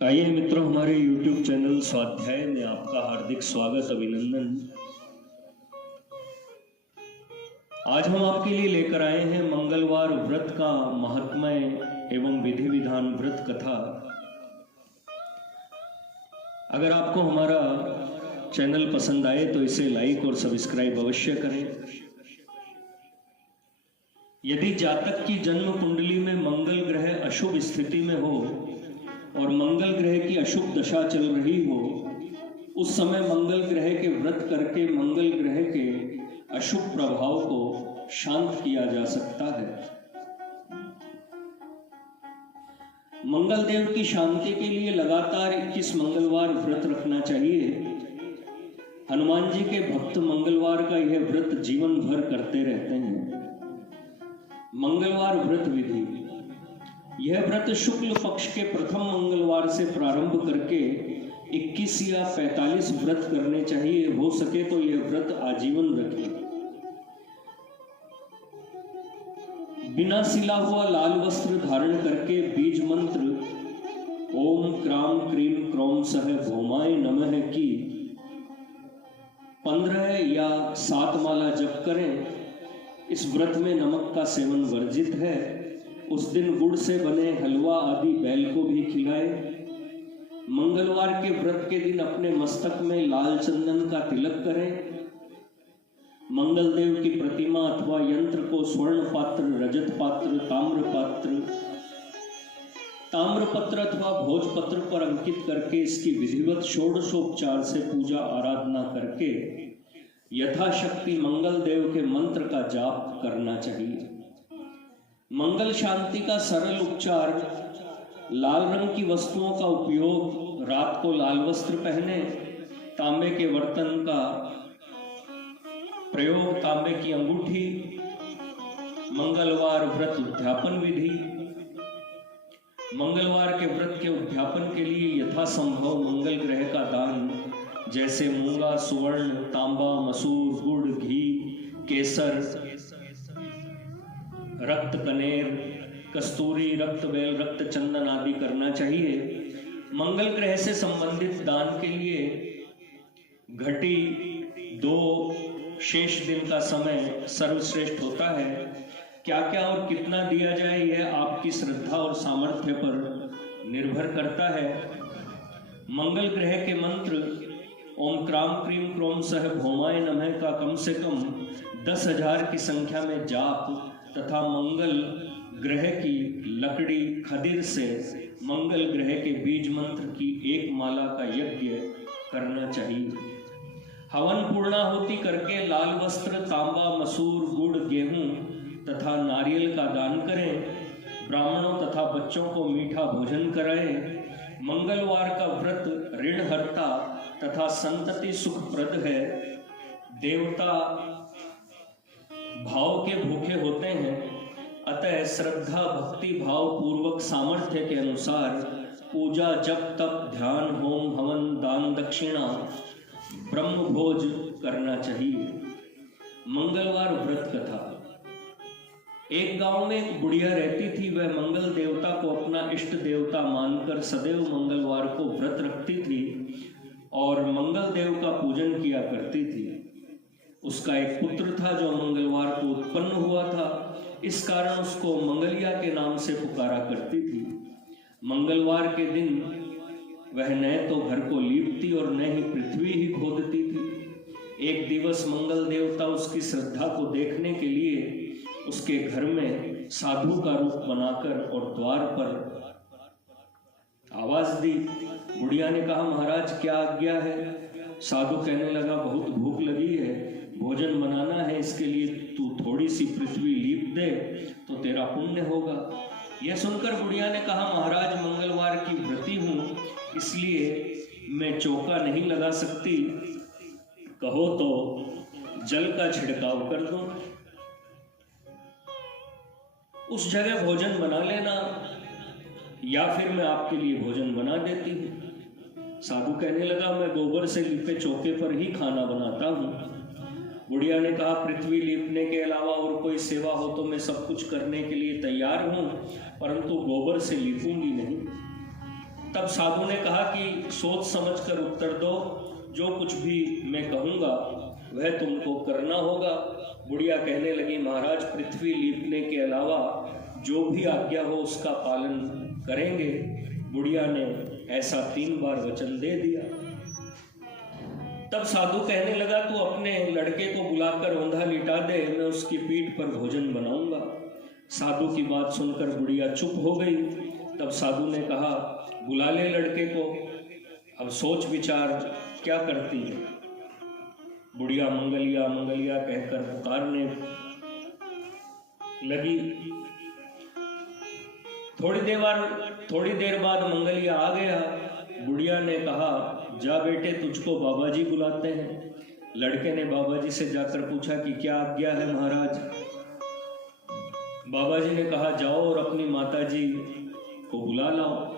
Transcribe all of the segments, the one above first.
आइए मित्रों, हमारे YouTube चैनल स्वाध्याय में आपका हार्दिक स्वागत, अभिनंदन। आज हम आपके लिए लेकर आए हैं मंगलवार व्रत का महात्म्य एवं विधि विधान व्रत कथा। अगर आपको हमारा चैनल पसंद आए तो इसे लाइक और सब्सक्राइब अवश्य करें। यदि जातक की जन्म कुंडली में मंगल ग्रह अशुभ स्थिति में हो और मंगल ग्रह की अशुभ दशा चल रही हो, उस समय मंगल ग्रह के व्रत करके मंगल ग्रह के अशुभ प्रभाव को शांत किया जा सकता है। मंगल देव की शांति के लिए लगातार 21 मंगलवार व्रत रखना चाहिए। हनुमान जी के भक्त मंगलवार का यह व्रत जीवन भर करते रहते हैं। मंगलवार व्रत विधि: यह व्रत शुक्ल पक्ष के प्रथम मंगलवार से प्रारंभ करके 21 या 45 व्रत करने चाहिए। हो सके तो यह व्रत आजीवन रखें। बिना सिला हुआ लाल वस्त्र धारण करके बीज मंत्र ओम क्राम क्रीम क्रोम सह भौमाय नमः की 15 या 7 माला जप करें। इस व्रत में नमक का सेवन वर्जित है। उस दिन गुड़ से बने हलवा आदि बैल को भी खिलाएं। मंगलवार के व्रत के दिन अपने मस्तक में लाल चंदन का तिलक करें। मंगल देव की प्रतिमा अथवा यंत्र को स्वर्ण पात्र, रजत पात्र, ताम्रपत्र अथवा भोजपत्र पर अंकित करके इसकी विधिवत षोडशोपचार से पूजा आराधना करके यथाशक्ति मंगल देव के मंत्र का जाप करना चाहिए। मंगल शांति का सरल उपचार: लाल रंग की वस्तुओं का उपयोग, रात को लाल वस्त्र पहने, तांबे के बर्तन का प्रयोग, तांबे की अंगूठी। मंगलवार व्रत उद्यापन विधि: मंगलवार के व्रत के उद्यापन के लिए यथासंभव मंगल ग्रह का दान जैसे मूंगा, सुवर्ण, तांबा, मसूर, गुड़, घी, केसर, रक्त कनेर, कस्तूरी, रक्त बेल, रक्त चंदन आदि करना चाहिए। मंगल ग्रह से संबंधित दान के लिए घटी 2 शेष दिन का समय सर्वश्रेष्ठ होता है। क्या क्या और कितना दिया जाए यह आपकी श्रद्धा और सामर्थ्य पर निर्भर करता है। मंगल ग्रह के मंत्र ओम क्राम क्रीम क्रोम सह भौमाय नमः का कम से कम 10,000 की संख्या में जाप तथा मंगल ग्रह की लकड़ी खदिर से मंगल ग्रह के बीज मंत्र की 1 माला का यज्ञ करना चाहिए। हवन पूर्णाहुति करके लाल वस्त्र, तांबा, मसूर, गुड़, गेहूं तथा नारियल का दान करें। ब्राह्मणों तथा बच्चों को मीठा भोजन कराएं। मंगलवार का व्रत ऋणहर्ता तथा संतति सुखप्रद है। देवता भाव के भूखे होते हैं, अतः श्रद्धा भक्ति भाव पूर्वक सामर्थ्य के अनुसार पूजा, जप, तप, ध्यान, होम, हवन, दान, दक्षिणा, ब्रह्म भोज करना चाहिए। मंगलवार व्रत कथा: एक गांव में एक बुढ़िया रहती थी। वह मंगल देवता को अपना इष्ट देवता मानकर सदैव मंगलवार को व्रत रखती थी और मंगल देव का पूजन किया करती थी। उसका एक पुत्र था जो मंगलवार को उत्पन्न हुआ था। इस कारण उसको मंगलिया के नाम से पुकारा करती थी। मंगलवार के दिन वह न तो घर को लीपती और न ही पृथ्वी ही खोदती थी। एक दिवस मंगल देवता उसकी श्रद्धा को देखने के लिए उसके घर में साधु का रूप बनाकर और द्वार पर आवाज दी। बुढ़िया ने कहा, महाराज क्या आज्ञा है? साधु कहने लगा, बहुत भूख लगी है, भोजन बनाना है, इसके लिए तू थोड़ी सी पृथ्वी लीप दे तो तेरा पुण्य होगा। यह सुनकर बुढ़िया ने कहा, महाराज मंगलवार की व्रती हूं, इसलिए मैं चौका नहीं लगा सकती। कहो तो जल का छिड़काव कर दूं। उस जगह भोजन बना लेना या फिर मैं आपके लिए भोजन बना देती हूं। साधु कहने लगा, मैं गोबर से लिपे चौके पर ही खाना बनाता हूं। बुढ़िया ने कहा, पृथ्वी लीपने के अलावा और कोई सेवा हो तो मैं सब कुछ करने के लिए तैयार हूं, परंतु गोबर से लीपूंगी नहीं। तब साधु ने कहा कि सोच समझकर उत्तर दो, जो कुछ भी मैं कहूँगा वह तुमको करना होगा। बुढ़िया कहने लगी, महाराज पृथ्वी लीपने के अलावा जो भी आज्ञा हो उसका पालन करेंगे। बुढ़िया ने ऐसा 3 बार वचन दे दिया। तब साधु कहने लगा, तू अपने लड़के को बुलाकर औंधा लिटा दे, मैं उसकी पीठ पर भोजन बनाऊंगा। साधु की बात सुनकर बुढ़िया चुप हो गई। तब साधु ने कहा, बुला ले लड़के को, अब सोच विचार क्या करती है। बुढ़िया मंगलिया मंगलिया कहकर पुकारने लगी। थोड़ी देर बाद मंगलिया आ गया। बुढ़िया ने कहा, जा बेटे, तुझको बाबा जी बुलाते हैं। लड़के ने बाबा जी से जाकर पूछा कि क्या आज्ञा है महाराज। बाबा जी ने कहा, जाओ और अपनी माता जी को बुला लाओ।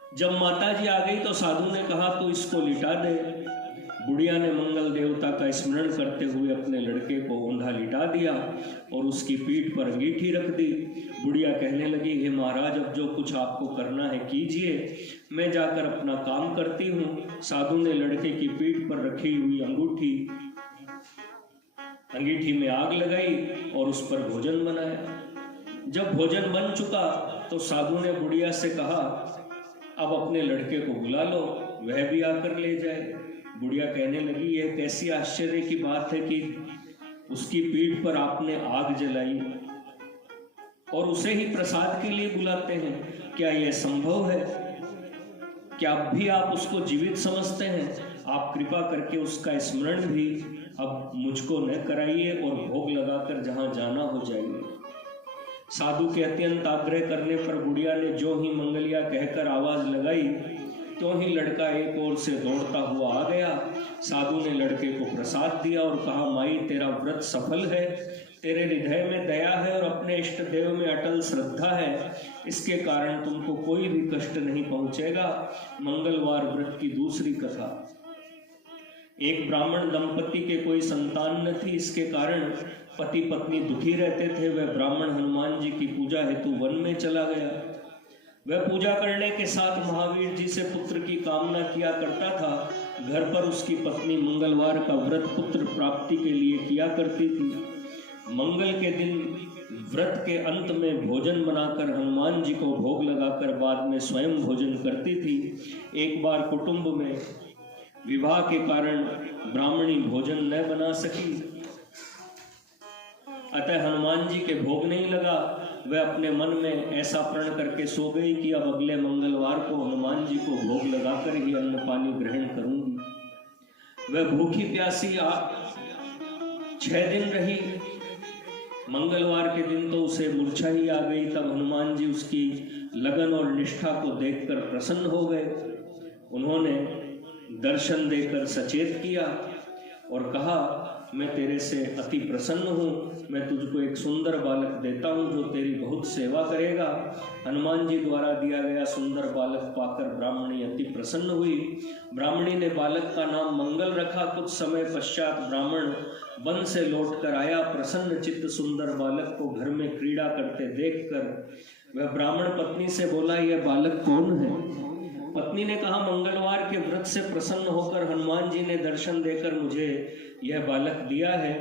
जब माता जी आ गई तो साधु ने कहा, तू इसको लिटा दे। बुढ़िया ने मंगल देवता का स्मरण करते हुए अपने लड़के को औंधा लिटा दिया और उसकी पीठ पर अंगीठी रख दी। बुढ़िया कहने लगी, हे महाराज, अब जो कुछ आपको करना है कीजिए, मैं जाकर अपना काम करती हूँ। साधु ने लड़के की पीठ पर रखी हुई अंगीठी में आग लगाई और उस पर भोजन बनाया। जब भोजन बन चुका तो साधु ने बुढ़िया से कहा, अब अपने लड़के को बुला लो, वह भी आकर ले जाए। बुढ़िया कहने लगी, यह कैसी आश्चर्य की बात है कि उसकी पीठ पर आपने आग जलाई और उसे ही प्रसाद के लिए बुलाते हैं। क्या यह संभव है? क्या अब भी आप उसको जीवित समझते हैं? आप कृपा करके उसका स्मरण भी अब मुझको न कराइए और भोग लगाकर जहां जाना हो जाइए। साधु के अत्यंत आग्रह करने पर बुढ़िया ने जो ही मंगलिया कहकर आवाज लगाई, तो ही लड़का एक ओर से दौड़ता हुआ आ गया। साधु ने लड़के को प्रसाद दिया और कहा, माई, तेरा व्रत सफल है, तेरे हृदय में दया है और अपने इष्ट देव में अटल श्रद्धा है, इसके कारण तुमको कोई भी कष्ट नहीं पहुंचेगा। मंगलवार व्रत की दूसरी कथा। एक ब्राह्मण दंपति के कोई संतान न थी, इसके कारण पति पत्नी दुखी रहते थे। वह ब्राह्मण हनुमान जी की पूजा हेतु वन में चला गया। वह पूजा करने के साथ महावीर जी से पुत्र की कामना किया करता था। घर पर उसकी पत्नी मंगलवार का व्रत पुत्र प्राप्ति के लिए किया करती थी। मंगल के दिन व्रत के अंत में भोजन बनाकर हनुमान जी को भोग लगाकर बाद में स्वयं भोजन करती थी। एक बार कुटुंब में विवाह के कारण ब्राह्मणी भोजन न बना सकी, अतः हनुमान जी के भोग नहीं लगा। वह अपने मन में ऐसा प्रण करके सो गई कि अब अगले मंगलवार को हनुमान जी को भोग लगाकर ही अन्न पानी ग्रहण करूंगी। वह भूखी प्यासी 6 दिन रही। मंगलवार के दिन तो उसे मूर्छा ही आ गई। तब हनुमान जी उसकी लगन और निष्ठा को देखकर प्रसन्न हो गए। उन्होंने दर्शन देकर सचेत किया और कहा, मैं तेरे से अति प्रसन्न हूँ, मैं तुझको एक सुंदर बालक देता हूँ जो तेरी बहुत सेवा करेगा। हनुमान जी द्वारा दिया गया सुंदर बालक पाकर ब्राह्मणी अति प्रसन्न हुई। ब्राह्मणी ने बालक का नाम मंगल रखा। कुछ समय पश्चात ब्राह्मण वन से लौट कर आया। प्रसन्न चित्त सुंदर बालक को घर में क्रीड़ा करते देखकर वह ब्राह्मण पत्नी से बोला, यह बालक कौन है? पत्नी ने कहा, मंगलवार के व्रत से प्रसन्न होकर हनुमान जी ने दर्शन देकर मुझे यह बालक दिया है।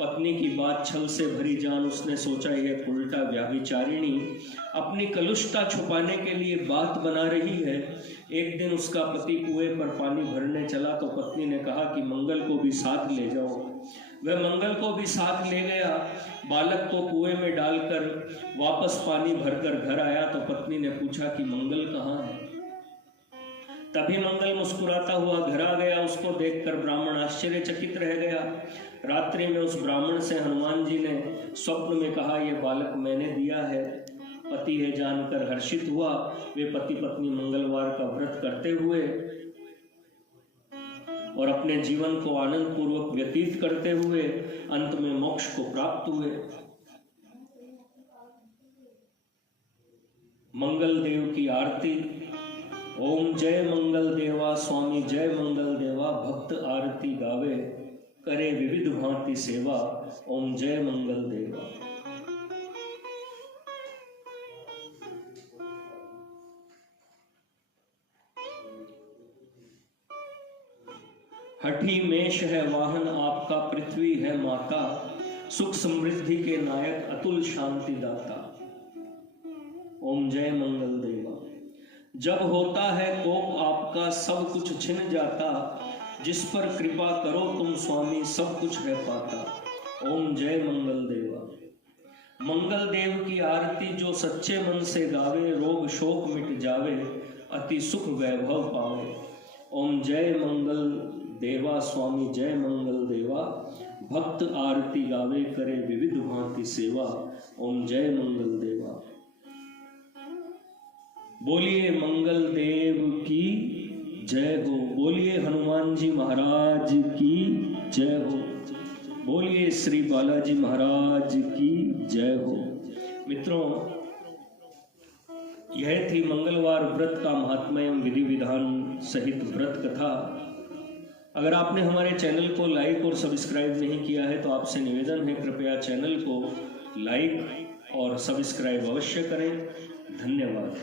पत्नी की बात छल से भरी जान उसने सोचा, यह उल्टा व्याभिचारिणी अपनी कलुषता छुपाने के लिए बात बना रही है। एक दिन उसका पति कुएं पर पानी भरने चला तो पत्नी ने कहा कि मंगल को भी साथ ले जाओ। वह मंगल को भी साथ ले गया। बालक को कुएं में डालकर वापस पानी भरकर घर आया तो पत्नी ने पूछा कि मंगल कहाँ है? तभी मंगल मुस्कुराता हुआ घर आ गया। उसको देखकर ब्राह्मण आश्चर्यचकित रह गया। रात्रि में उस ब्राह्मण से हनुमान जी ने स्वप्न में कहा, यह बालक मैंने दिया है। पति है जानकर हर्षित हुआ। वे पति पत्नी मंगलवार का व्रत करते हुए और अपने जीवन को आनंद पूर्वक व्यतीत करते हुए अंत में मोक्ष को प्राप्त हुए। मंगल देव की आरती। ओम जय मंगल देवा स्वामी जय मंगल देवा, भक्त आरती गावे करे विविध भांति सेवा। ओम जय मंगल देवा। हठी मेष है वाहन आपका, पृथ्वी है माता, सुख समृद्धि के नायक, अतुल शांति दाता। ओम जय मंगल देवा। जब होता है कोप आपका, सब कुछ छिन जाता, जिस पर कृपा करो तुम स्वामी, सब कुछ है पाता। ओम जय मंगल देवा। मंगल देव की आरती जो सच्चे मन से गावे, रोग शोक मिट जावे, अति सुख वैभव पावे। ओम जय मंगल देवा स्वामी, जय मंगल देवा। भक्त आरती गावे, करे विविध भांति सेवा। ओम जय मंगल देवा। बोलिए मंगल देव की जय हो, बोलिए हनुमान जी महाराज की जय हो, बोलिए श्री बालाजी महाराज की जय हो। मित्रों, यह थी मंगलवार व्रत का महात्म्य एवं विधि विधान सहित व्रत कथा। अगर आपने हमारे चैनल को लाइक और सब्सक्राइब नहीं किया है तो आपसे निवेदन है, कृपया चैनल को लाइक और सब्सक्राइब अवश्य करें। धन्यवाद।